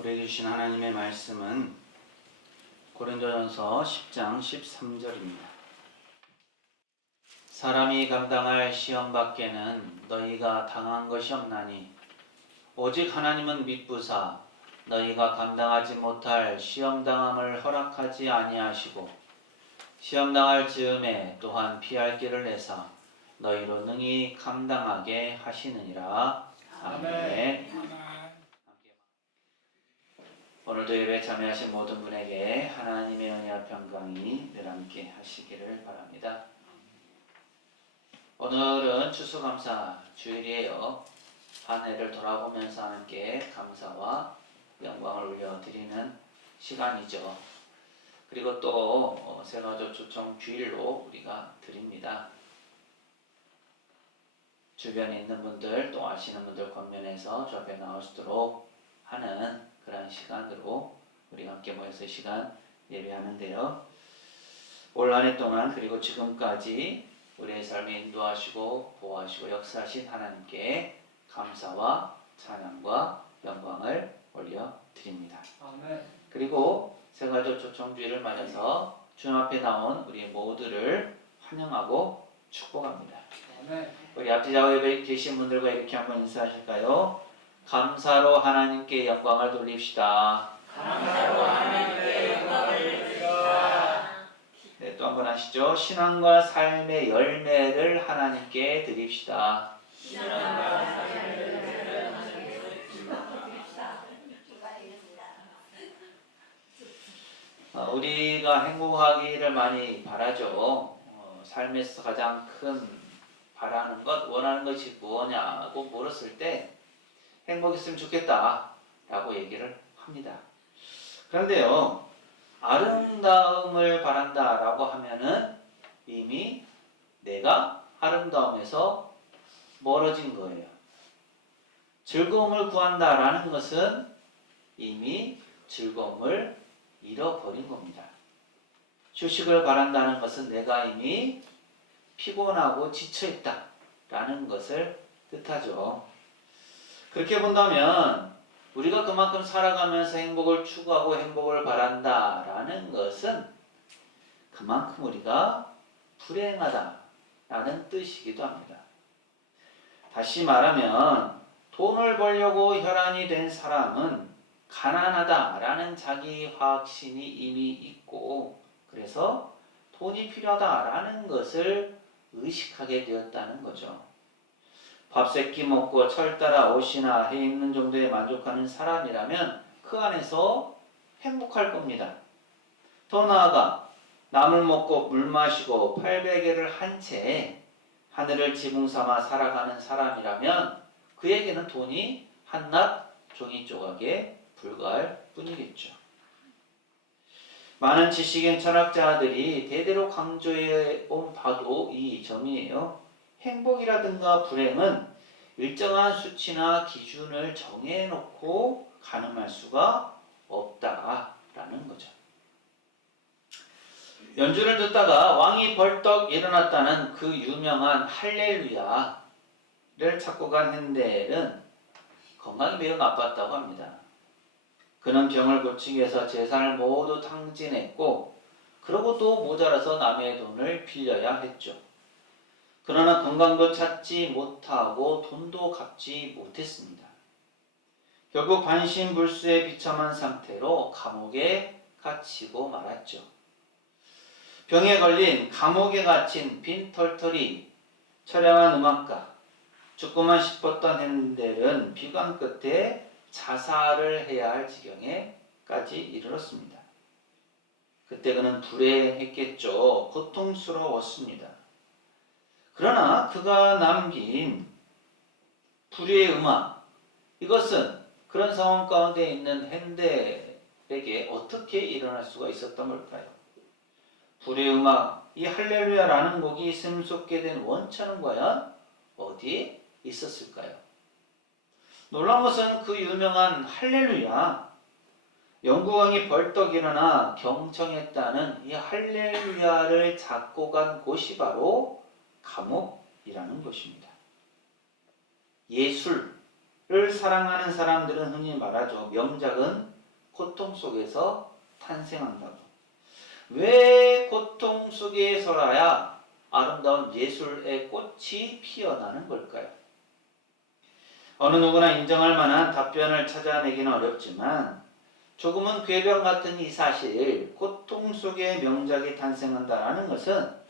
우리에게 주신 하나님의 말씀은 고린도전서 10장 13절입니다. 사람이 감당할 시험 밖에는 너희가 당한 것이 없나니 오직 하나님은 미쁘사 너희가 감당하지 못할 시험 당함을 허락하지 아니하시고 시험 당할 즈음에 또한 피할 길을 내사 너희로 능히 감당하게 하시느니라. 아멘. 오늘도 예배 참여하신 모든 분에게 하나님의 은혜와 평강이 늘 함께 하시기를 바랍니다. 오늘은 추수감사 주일이에요. 한 해를 돌아보면서 하나님께 감사와 영광을 올려드리는 시간이죠. 그리고 또 새가족 초청 주일로 우리가 드립니다. 주변에 있는 분들 또 아시는 분들 권면해서 저 앞에 나올 수 있도록 하는 그런 시간으로 우리가 함께 모여서 시간 예배하는데요. 올 한 해 동안 그리고 지금까지 우리의 삶에 인도하시고 보호하시고 역사하신 하나님께 감사와 찬양과 영광을 올려드립니다. 아멘. 그리고 새가족 초청주일을 맞아서 주님 앞에 나온 우리 모두를 환영하고 축복합니다. 아멘. 우리 앞뒤 좌우에 계신 분들과 이렇게 한번 인사하실까요? 감사로 하나님께 영광을 돌립시다. 감사로 하나님께 영광을 돌립시다. 네, 또 한번 하시죠. 신앙과 삶의 열매를 하나님께 드립시다. 신앙과 삶의 열매를 하나님께 드립시다. 우리가 행복하기를 많이 바라죠. 삶에서 가장 큰 바라는 것, 원하는 것이 무엇냐고 물었을 때 행복했으면 좋겠다 라고 얘기를 합니다. 그런데요, 아름다움을 바란다 라고 하면은 이미 내가 아름다움에서 멀어진 거예요. 즐거움을 구한다 라는 것은 이미 즐거움을 잃어버린 겁니다. 휴식을 바란다는 것은 내가 이미 피곤하고 지쳐있다 라는 것을 뜻하죠. 그렇게 본다면 우리가 그만큼 살아가면서 행복을 추구하고 행복을 바란다 라는 것은 그만큼 우리가 불행하다 라는 뜻이기도 합니다. 다시 말하면 돈을 벌려고 혈안이 된 사람은 가난하다 라는 자기 확신이 이미 있고 그래서 돈이 필요하다 라는 것을 의식하게 되었다는 거죠. 밥 세 끼 먹고 철 따라 옷이나 해 입는 정도에 만족하는 사람이라면 그 안에서 행복할 겁니다. 더 나아가 나물 먹고 물 마시고 800개를 한 채 하늘을 지붕 삼아 살아가는 사람이라면 그에게는 돈이 한낱 종이 조각에 불과할 뿐이겠죠. 많은 지식인 철학자들이 대대로 강조해 온 바도 이 점이에요. 행복이라든가 불행은 일정한 수치나 기준을 정해놓고 가늠할 수가 없다라는 거죠. 연주를 듣다가 왕이 벌떡 일어났다는 그 유명한 할렐루야를 찾고 간 핸델은 건강이 매우 나빴다고 합니다. 그는 병을 고치기 위해서 재산을 모두 탕진했고 그러고 또 모자라서 남의 돈을 빌려야 했죠. 그러나 건강도 찾지 못하고 돈도 갚지 못했습니다. 결국 반신불수의 비참한 상태로 감옥에 갇히고 말았죠. 병에 걸린 감옥에 갇힌 빈털터리 처량한 음악가 죽고만 싶었던 핸델은 비관 끝에 자살을 해야 할 지경에까지 이르렀습니다. 그때 그는 불행했겠죠. 고통스러웠습니다. 그러나 그가 남긴 불의의 음악, 이것은 그런 상황 가운데 있는 핸델에게 어떻게 일어날 수가 있었던 걸까요? 불의의 음악, 이 할렐루야라는 곡이 샘솟게 된 원천은 과연 어디에 있었을까요? 놀라운 것은 그 유명한 할렐루야, 영국왕이 벌떡 일어나 경청했다는 이 할렐루야를 작곡한 곳이 바로 감옥이라는 것입니다. 예술, 사랑하는 사람들은 흔히 말하죠. 명작은 고통 속에서 탄생한다고. 왜 고통 속에서라야 아름다운 예술의 꽃이 피어나는 걸까요? 어느 누구나 인정할 만한 답변을 찾아내기는 어렵지만 조금은 궤변 같은 이 사실, 고통 속에 명작이 탄생한다는 것은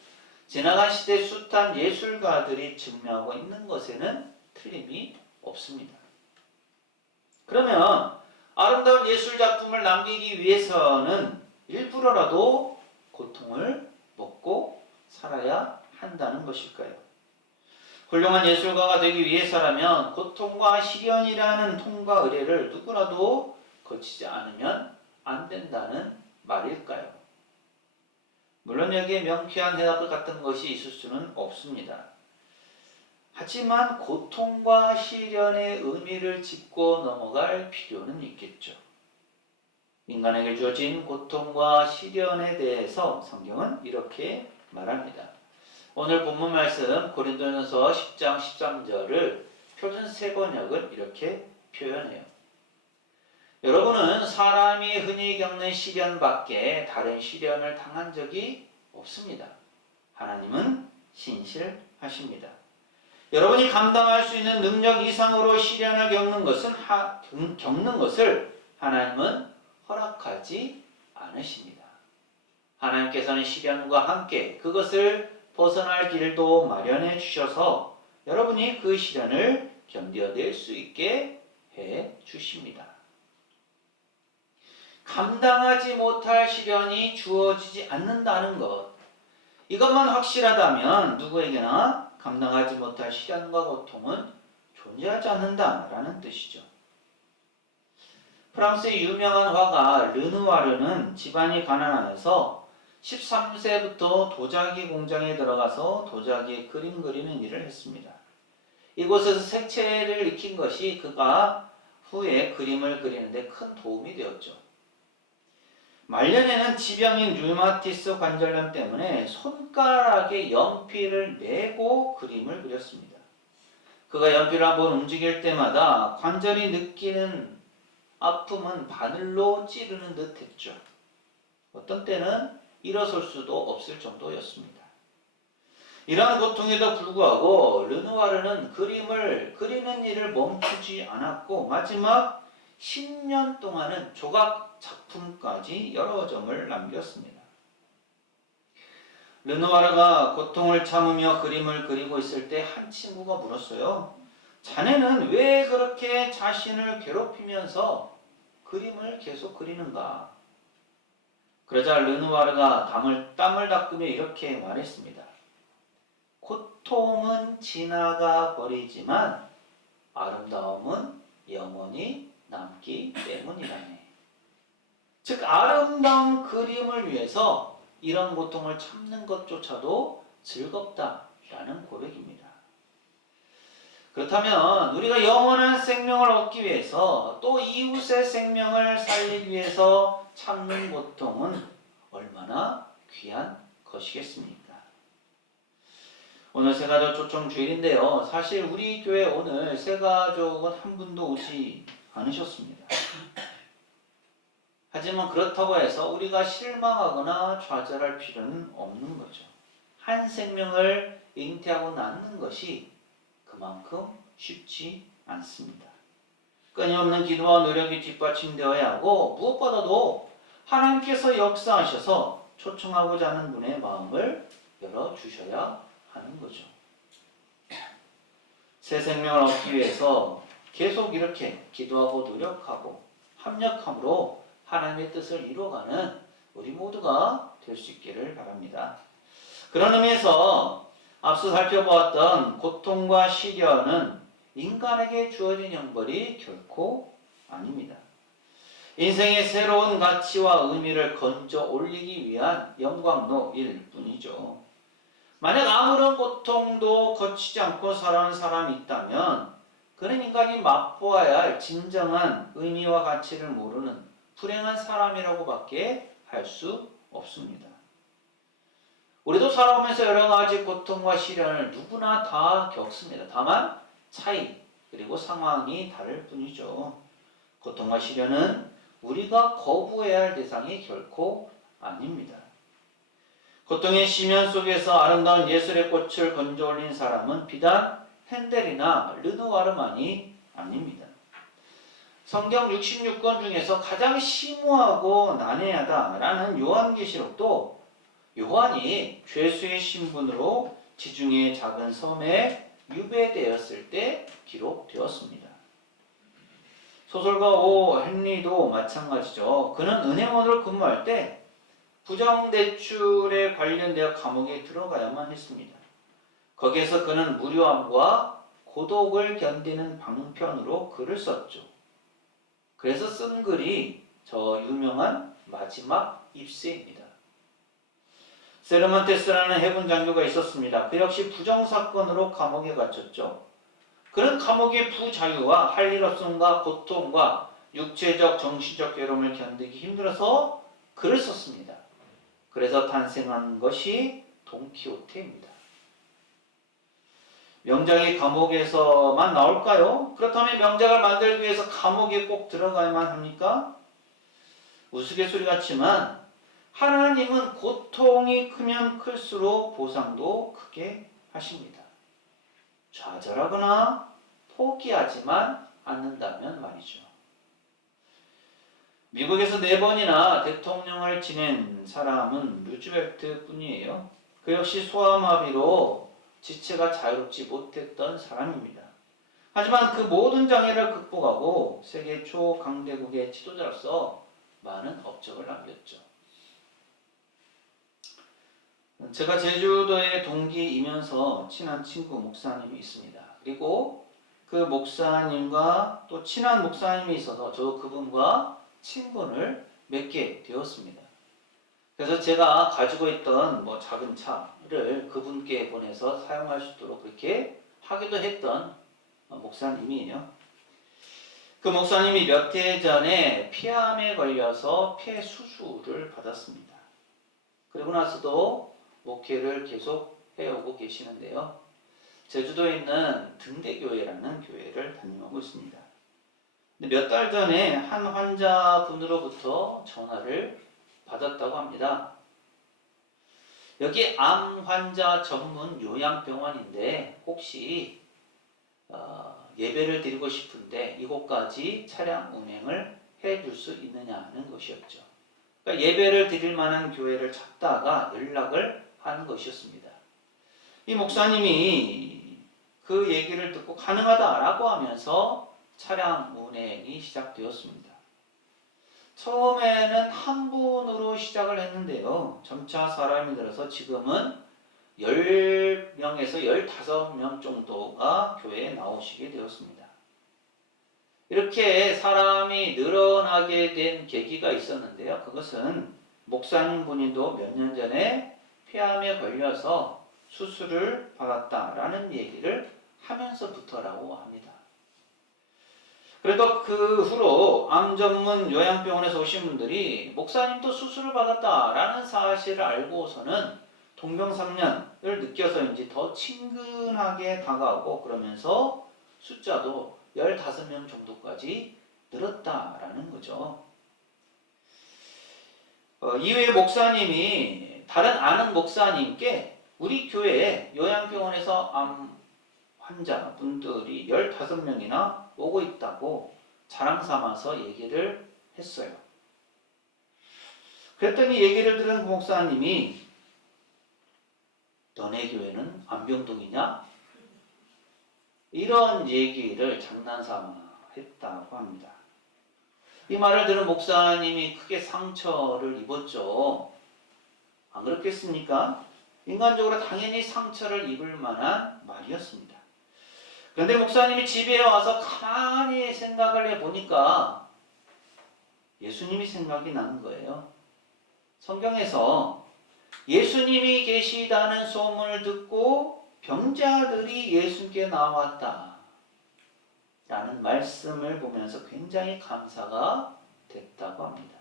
지나간 시대 숱한 예술가들이 증명하고 있는 것에는 틀림이 없습니다. 그러면 아름다운 예술 작품을 남기기 위해서는 일부러라도 고통을 먹고 살아야 한다는 것일까요? 훌륭한 예술가가 되기 위해서라면 고통과 시련이라는 통과 의례를 누구라도 거치지 않으면 안 된다는 말일까요? 물론 여기에 명쾌한 대답 같은 것이 있을 수는 없습니다. 하지만 고통과 시련의 의미를 짚고 넘어갈 필요는 있겠죠. 인간에게 주어진 고통과 시련에 대해서 성경은 이렇게 말합니다. 오늘 본문 말씀 고린도전서 10장 13절을 표준 세번역은 이렇게 표현해요. 여러분은 사람이 흔히 겪는 시련 밖에 다른 시련을 당한 적이 없습니다. 하나님은 신실하십니다. 여러분이 감당할 수 있는 능력 이상으로 시련을 겪는 것을 하나님은 허락하지 않으십니다. 하나님께서는 시련과 함께 그것을 벗어날 길도 마련해 주셔서 여러분이 그 시련을 견뎌낼 수 있게 해 주십니다. 감당하지 못할 시련이 주어지지 않는다는 것, 이것만 확실하다면 누구에게나 감당하지 못할 시련과 고통은 존재하지 않는다라는 뜻이죠. 프랑스의 유명한 화가 르누아르는 집안이 가난하여서 13세부터 도자기 공장에 들어가서 도자기에 그림 그리는 일을 했습니다. 이곳에서 색채를 익힌 것이 그가 후에 그림을 그리는데 큰 도움이 되었죠. 말년에는 지병인 류마티스 관절염 때문에 손가락에 연필을 메고 그림을 그렸습니다. 그가 연필을 한번 움직일 때마다 관절이 느끼는 아픔은 바늘로 찌르는 듯 했죠. 어떤 때는 일어설 수도 없을 정도였습니다. 이러한 고통에도 불구하고 르누아르는 그림을 그리는 일을 멈추지 않았고 마지막 10년 동안은 조각 작품까지 여러 점을 남겼습니다. 르누아르가 고통을 참으며 그림을 그리고 있을 때 한 친구가 물었어요. 자네는 왜 그렇게 자신을 괴롭히면서 그림을 계속 그리는가? 그러자 르누아르가 땀을 닦으며 이렇게 말했습니다. 고통은 지나가 버리지만 아름다움은 영원히 남기 때문이라네. 즉 아름다운 그림을 위해서 이런 고통을 참는 것조차도 즐겁다라는 고백입니다. 그렇다면 우리가 영원한 생명을 얻기 위해서 또 이웃의 생명을 살리기 위해서 참는 고통은 얼마나 귀한 것이겠습니까? 오늘 새가족 초청 주일인데요. 사실 우리 교회 오늘 새가족은 한 분도 오지 않으셨습니다. 하지만 그렇다고 해서 우리가 실망하거나 좌절할 필요는 없는 거죠. 한 생명을 잉태하고 낳는 것이 그만큼 쉽지 않습니다. 끊임없는 기도와 노력이 뒷받침되어야 하고 무엇보다도 하나님께서 역사하셔서 초청하고자 하는 분의 마음을 열어주셔야 하는 거죠. 새 생명을 얻기 위해서 계속 이렇게 기도하고 노력하고 합력함으로 하나님의 뜻을 이루어가는 우리 모두가 될 수 있기를 바랍니다. 그런 의미에서 앞서 살펴보았던 고통과 시련은 인간에게 주어진 형벌이 결코 아닙니다. 인생의 새로운 가치와 의미를 건져 올리기 위한 영광로일 뿐이죠. 만약 아무런 고통도 거치지 않고 살아온 사람이 있다면 그는 인간이 맛보아야 할 진정한 의미와 가치를 모르는 불행한 사람이라고 밖에 할 수 없습니다. 우리도 살아오면서 여러 가지 고통과 시련을 누구나 다 겪습니다. 다만 차이, 그리고 상황이 다를 뿐이죠. 고통과 시련은 우리가 거부해야 할 대상이 결코 아닙니다. 고통의 심연 속에서 아름다운 예술의 꽃을 건져 올린 사람은 비단 핸델이나 르누아르만이 아닙니다. 성경 66권 중에서 가장 심오하고 난해하다라는 요한계시록도 요한이 죄수의 신분으로 지중해 작은 섬에 유배되었을 때 기록되었습니다. 소설가 오 헨리도 마찬가지죠. 그는 은행원으로 근무할 때 부정대출에 관련되어 감옥에 들어가야만 했습니다. 거기에서 그는 무료함과 고독을 견디는 방편으로 글을 썼죠. 그래서 쓴 글이 저 유명한 마지막 입세입니다. 세르만테스라는 해군 장교가 있었습니다. 그 역시 부정사건으로 감옥에 갇혔죠. 그는 감옥의 부자유와 할 일 없음과 고통과 육체적, 정신적 괴로움을 견디기 힘들어서 글을 썼습니다. 그래서 탄생한 것이 돈키호테입니다. 명작이 감옥에서만 나올까요? 그렇다면 명작을 만들기 위해서 감옥에 꼭 들어가야만 합니까? 우스갯소리 같지만 하나님은 고통이 크면 클수록 보상도 크게 하십니다. 좌절하거나 포기하지만 않는다면 말이죠. 미국에서 4번이나 대통령을 지낸 사람은 루즈벨트 뿐이에요. 그 역시 소아마비로 지체가 자유롭지 못했던 사람입니다. 하지만 그 모든 장애를 극복하고 세계 초강대국의 지도자로서 많은 업적을 남겼죠. 제가 제주도에 동기이면서 친한 친구 목사님이 있습니다. 그리고 그 목사님과 또 친한 목사님이 있어서 저도 그분과 친분을 맺게 되었습니다. 그래서 제가 가지고 있던 작은 차를 그분께 보내서 사용할 수 있도록 그렇게 하기도 했던 목사님이에요. 그 목사님이 몇 해 전에 폐암에 걸려서 폐 수술을 받았습니다. 그리고 나서도 목회를 계속 해오고 계시는데요. 제주도에 있는 등대교회라는 교회를 다니고 있습니다. 몇 달 전에 한 환자분으로부터 전화를 받았다고 합니다. 여기 암 환자 전문 요양병원인데 혹시 예배를 드리고 싶은데 이곳까지 차량 운행을 해줄 수 있느냐는 것이었죠. 그러니까 예배를 드릴 만한 교회를 찾다가 연락을 하는 것이었습니다. 이 목사님이 그 얘기를 듣고 가능하다라고 하면서 차량 운행이 시작되었습니다. 처음에는 한 분으로 시작을 했는데요. 점차 사람이 늘어서 지금은 10명에서 15명 정도가 교회에 나오시게 되었습니다. 이렇게 사람이 늘어나게 된 계기가 있었는데요. 그것은 목사님 분이도 몇 년 전에 폐암에 걸려서 수술을 받았다라는 얘기를 하면서부터라고 합니다. 그래도 그 후로 암 전문 요양병원에서 오신 분들이 목사님도 수술을 받았다라는 사실을 알고서는 동병상련을 느껴서인지 더 친근하게 다가오고 그러면서 숫자도 15명 정도까지 늘었다라는 거죠. 이후에 목사님이 다른 아는 목사님께 우리 교회에 요양병원에서 암 환자분들이 15명이나 오고 있다고 자랑 삼아서 얘기를 했어요. 그랬더니 얘기를 들은 그 목사님이 너네 교회는 암병동이냐? 이런 얘기를 장난삼아 했다고 합니다. 이 말을 들은 목사님이 크게 상처를 입었죠. 안 그렇겠습니까? 인간적으로 당연히 상처를 입을 만한 말이었습니다. 그런데 목사님이 집에 와서 가만히 생각을 해보니까 예수님이 생각이 나는 거예요. 성경에서 예수님이 계시다는 소문을 듣고 병자들이 예수님께 나왔다 라는 말씀을 보면서 굉장히 감사가 됐다고 합니다.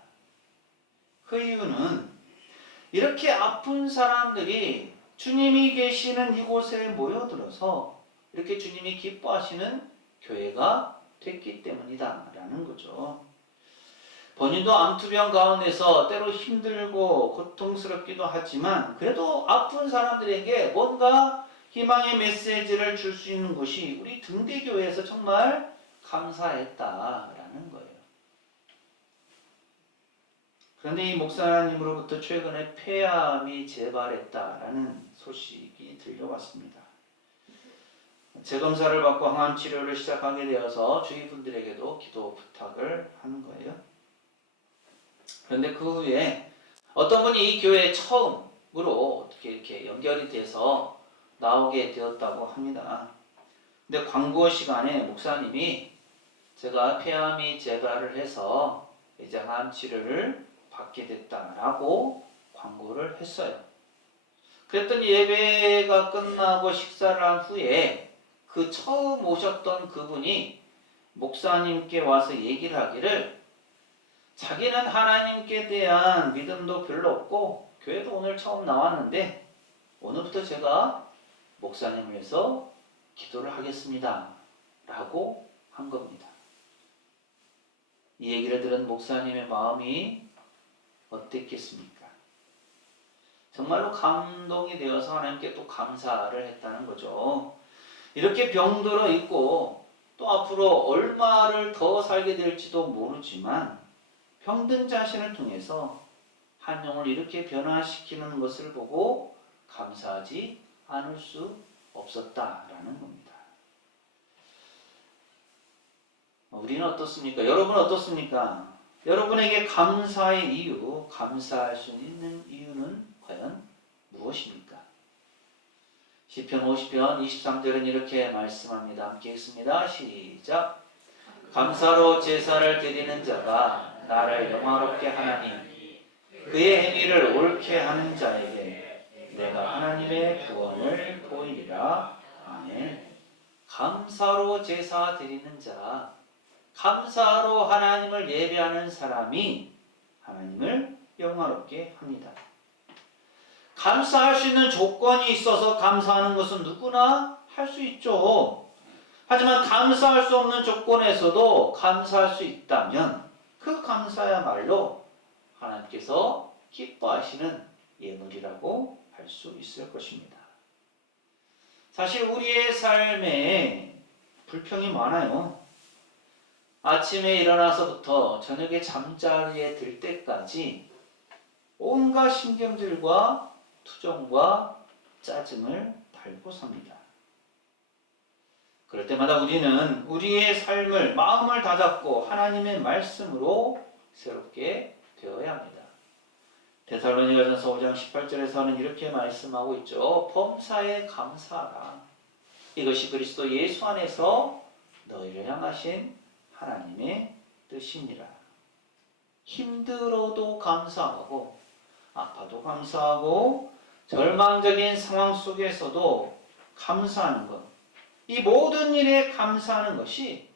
그 이유는 이렇게 아픈 사람들이 주님이 계시는 이곳에 모여들어서 이렇게 주님이 기뻐하시는 교회가 됐기 때문이다 라는 거죠. 본인도 암투병 가운데서 때로 힘들고 고통스럽기도 하지만 그래도 아픈 사람들에게 뭔가 희망의 메시지를 줄 수 있는 곳이 우리 등대교회에서 정말 감사했다라는 거예요. 그런데 이 목사님으로부터 최근에 폐암이 재발했다라는 소식이 들려왔습니다. 재검사를 받고 항암 치료를 시작하게 되어서 주위 분들에게도 기도 부탁을 하는 거예요. 그런데 그 후에 어떤 분이 이 교회에 처음으로 어떻게 이렇게 연결이 돼서 나오게 되었다고 합니다. 근데 광고 시간에 목사님이 제가 폐암이 재발을 해서 이제 항암 치료를 받게 됐다라고 광고를 했어요. 그랬더니 예배가 끝나고 식사를 한 후에 그 처음 오셨던 그분이 목사님께 와서 얘기를 하기를 자기는 하나님께 대한 믿음도 별로 없고 교회도 오늘 처음 나왔는데 오늘부터 제가 목사님을 위해서 기도를 하겠습니다 라고 한 겁니다. 이 얘기를 들은 목사님의 마음이 어땠겠습니까? 정말로 감동이 되어서 하나님께 또 감사를 했다는 거죠. 이렇게 병들어 있고 또 앞으로 얼마를 더 살게 될지도 모르지만 병든 자신을 통해서 한 영을 이렇게 변화시키는 것을 보고 감사하지 않을 수 없었다라는 겁니다. 우리는 어떻습니까? 여러분은 어떻습니까? 여러분에게 감사의 이유, 감사할 수 있는 이유는 과연 무엇입니까? 시편 50편 23절은 이렇게 말씀합니다. 함께 읽습니다. 시작. 감사로 제사를 드리는 자가 나를 영화롭게 하나니 그의 행위를 옳게 하는 자에게 내가 하나님의 구원을 보이리라. 아멘. 감사로 제사 드리는 자, 감사로 하나님을 예배하는 사람이 하나님을 영화롭게 합니다. 감사할 수 있는 조건이 있어서 감사하는 것은 누구나 할 수 있죠. 하지만 감사할 수 없는 조건에서도 감사할 수 있다면 그 감사야말로 하나님께서 기뻐하시는 예물이라고 할 수 있을 것입니다. 사실 우리의 삶에 불평이 많아요. 아침에 일어나서부터 저녁에 잠자리에 들 때까지 온갖 신경질과 투정과 짜증을 달고 삽니다. 그럴 때마다 우리는 우리의 삶을, 마음을 다잡고 하나님의 말씀으로 새롭게 되어야 합니다. 데살로니가전서 5장 18절에서는 이렇게 말씀하고 있죠. 범사에 감사하라. 이것이 그리스도 예수 안에서 너희를 향하신 하나님의 뜻이니라. 힘들어도 감사하고 아파도 감사하고 절망적인 상황 속에서도 감사하는 것, 이 모든 일에 감사하는 것이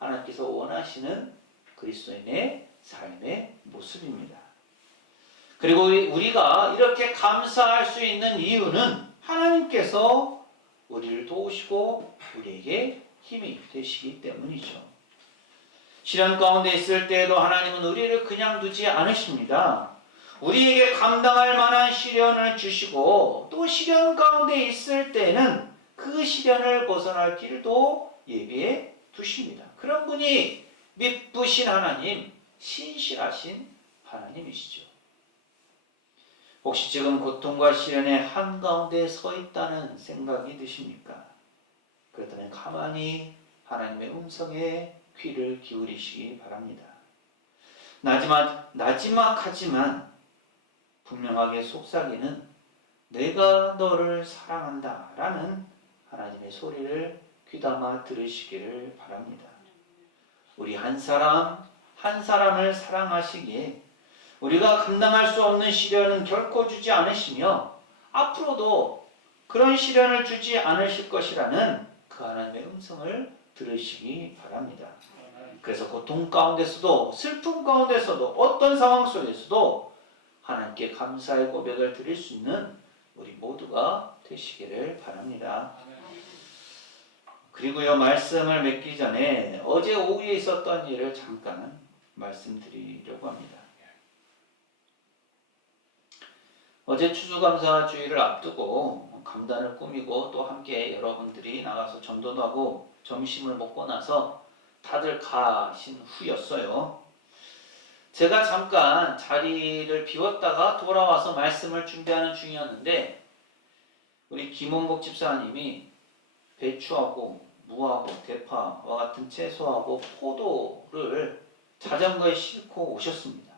하나님께서 원하시는 그리스도인의 삶의 모습입니다. 그리고 우리가 이렇게 감사할 수 있는 이유는 하나님께서 우리를 도우시고 우리에게 힘이 되시기 때문이죠. 시련 가운데 있을 때에도 하나님은 우리를 그냥 두지 않으십니다. 우리에게 감당할 만한 시련을 주시고 또 시련 가운데 있을 때는 그 시련을 벗어날 길도 예비해 두십니다. 그런 분이 미쁘신 하나님, 신실하신 하나님이시죠. 혹시 지금 고통과 시련의 한가운데 서 있다는 생각이 드십니까? 그렇다면 가만히 하나님의 음성에 귀를 기울이시기 바랍니다. 나지막하지만 분명하게 속삭이는 내가 너를 사랑한다 라는 하나님의 소리를 귀담아 들으시기를 바랍니다. 우리 한 사람 한 사람을 사랑하시기에 우리가 감당할 수 없는 시련은 결코 주지 않으시며 앞으로도 그런 시련을 주지 않으실 것이라는 그 하나님의 음성을 들으시기 바랍니다. 그래서 고통 가운데서도 슬픔 가운데서도 어떤 상황 속에서도 하나님께 감사의 고백을 드릴 수 있는 우리 모두가 되시기를 바랍니다. 그리고요, 말씀을 맺기 전에 어제 오후에 있었던 일을 잠깐 말씀드리려고 합니다. 어제 추수감사주의를 앞두고 강단을 꾸미고 또 함께 여러분들이 나가서 전도도 하고 점심을 먹고 나서 다들 가신 후였어요. 제가 잠깐 자리를 비웠다가 돌아와서 말씀을 준비하는 중이었는데 우리 김원복 집사님이 배추하고 무하고 대파와 같은 채소하고 포도를 자전거에 싣고 오셨습니다.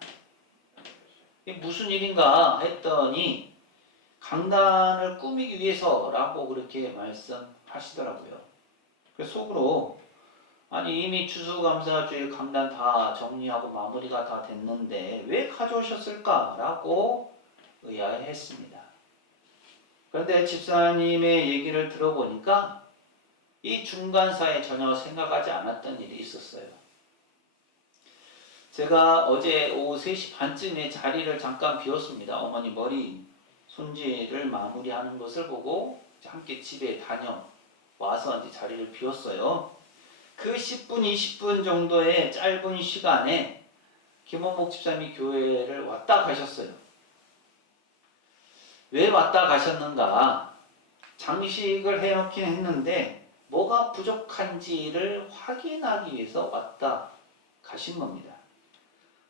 이게 무슨 일인가 했더니 강단을 꾸미기 위해서라고 그렇게 말씀하시더라고요. 그래서 속으로 아니 이미 추수감사주일 강단 다 정리하고 마무리가 다 됐는데 왜 가져오셨을까라고 의아해했습니다. 그런데 집사님의 얘기를 들어보니까 이 중간사에 전혀 생각하지 않았던 일이 있었어요. 제가 어제 오후 3시 반쯤에 자리를 잠깐 비웠습니다. 어머니 머리 손질을 마무리하는 것을 보고 함께 집에 다녀와서 이제 자리를 비웠어요. 그 10분, 20분 정도의 짧은 시간에 김원복 집사님이 교회를 왔다 가셨어요. 왜 왔다 가셨는가? 장식을 해놓긴 했는데 뭐가 부족한지를 확인하기 위해서 왔다 가신 겁니다.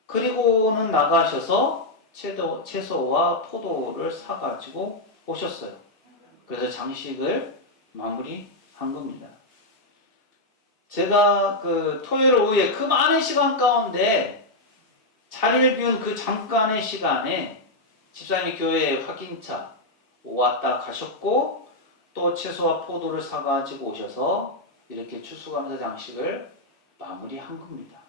그리고는 나가셔서 채소와 포도를 사가지고 오셨어요. 그래서 장식을 마무리한 겁니다. 제가 그 토요일 오후에 그 많은 시간 가운데 자리를 비운 그 잠깐의 시간에 집사님이 교회에 확인차 왔다 가셨고 또 채소와 포도를 사가지고 오셔서 이렇게 추수감사 장식을 마무리한 겁니다.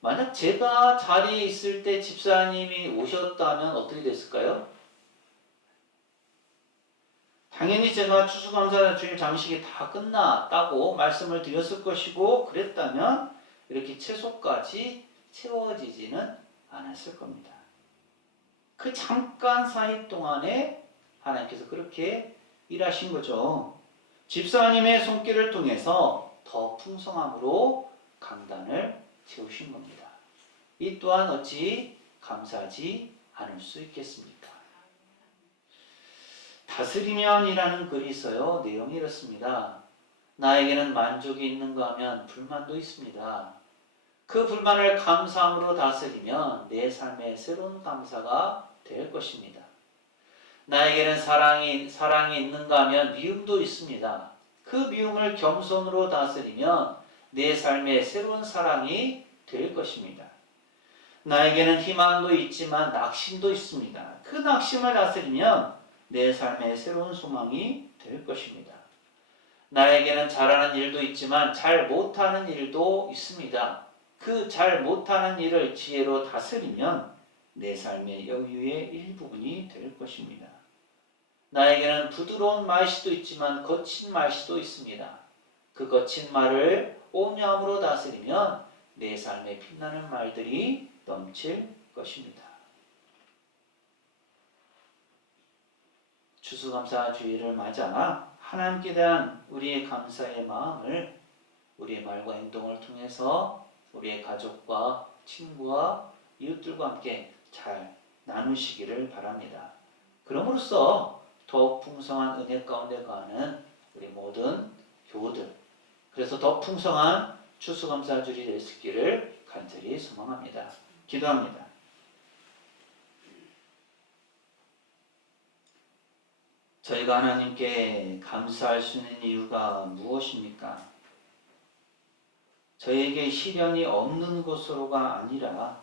만약 제가 자리에 있을 때 집사님이 오셨다면 어떻게 됐을까요? 당연히 제가 추수감사 주일 장식이 다 끝났다고 말씀을 드렸을 것이고 그랬다면 이렇게 채소까지 채워지지는 않았을 겁니다. 그 잠깐 사이 동안에 하나님께서 그렇게 일하신 거죠. 집사님의 손길을 통해서 더 풍성함으로 강단을 채우신 겁니다. 이 또한 어찌 감사하지 않을 수 있겠습니까? 다스리면이라는 글이 있어요. 내용이 이렇습니다. 나에게는 만족이 있는가 하면 불만도 있습니다. 그 불만을 감사함으로 다스리면 내 삶에 새로운 감사가 될 것입니다. 나에게는 사랑이 있는가 하면 미움도 있습니다. 그 미움을 겸손으로 다스리면 내 삶에 새로운 사랑이 될 것입니다. 나에게는 희망도 있지만 낙심도 있습니다. 그 낙심을 다스리면 내 삶에 새로운 소망이 될 것입니다. 나에게는 잘하는 일도 있지만 잘 못하는 일도 있습니다. 그 잘 못하는 일을 지혜로 다스리면 내 삶의 여유의 일부분이 될 것입니다. 나에게는 부드러운 말씨도 있지만 거친 말씨도 있습니다. 그 거친 말을 온유함으로 다스리면 내 삶에 빛나는 말들이 넘칠 것입니다. 추수감사 주일을 맞아 하나님께 대한 우리의 감사의 마음을 우리의 말과 행동을 통해서 우리의 가족과 친구와 이웃들과 함께 잘 나누시기를 바랍니다. 그럼으로써 더욱 풍성한 은혜 가운데 가는 우리 모든 교우들, 그래서 더 풍성한 추수감사주일이 될 수 있기를 간절히 소망합니다. 기도합니다. 저희가 하나님께 감사할 수 있는 이유가 무엇입니까? 저에게 시련이 없는 것으로가 아니라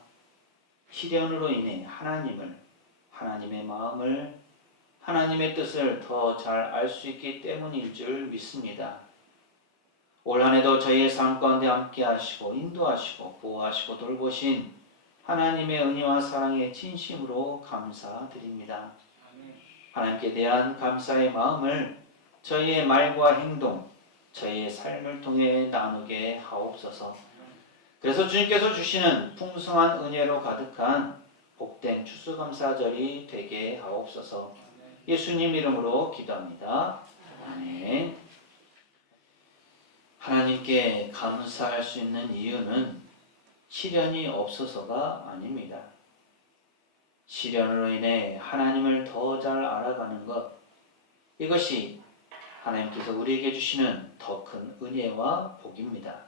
시련으로 인해 하나님의 마음을, 하나님의 뜻을 더 잘 알 수 있기 때문인 줄 믿습니다. 올 한 해도 저희의 삶 가운데 함께 하시고 인도하시고 보호하시고 돌보신 하나님의 은혜와 사랑에 진심으로 감사드립니다. 하나님께 대한 감사의 마음을 저희의 말과 행동, 저희의 삶을 통해 나누게 하옵소서. 그래서 주님께서 주시는 풍성한 은혜로 가득한 복된 추수감사절이 되게 하옵소서. 예수님 이름으로 기도합니다. 아멘. 하나님께 감사할 수 있는 이유는 시련이 없어서가 아닙니다. 시련으로 인해 하나님을 더 잘 알아가는 것, 이것이 하나님께서 우리에게 주시는 더 큰 은혜와 복입니다.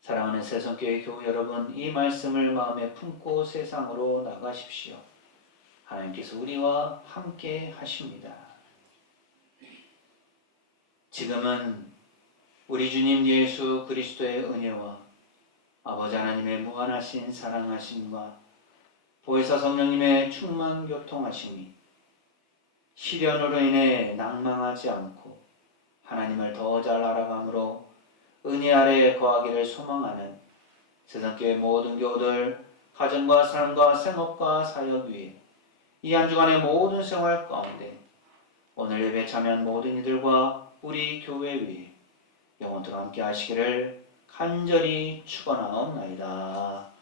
사랑하는 새성교회 교우 여러분, 이 말씀을 마음에 품고 세상으로 나가십시오. 하나님께서 우리와 함께 하십니다. 지금은 우리 주님 예수 그리스도의 은혜와 아버지 하나님의 무한하신 사랑하심과 보혜사 성령님의 충만 교통하심이 시련으로 인해 낭망하지 않고 하나님을 더 잘 알아감으로 은혜 아래에 거하기를 소망하는 세상교회 모든 교우들, 가정과 삶과 생업과 사역 위에 이 한 주간의 모든 생활 가운데 오늘 예배 참여한 모든 이들과 우리 교회 위에 영원토록 함께 하시기를 간절히 축원하옵나이다.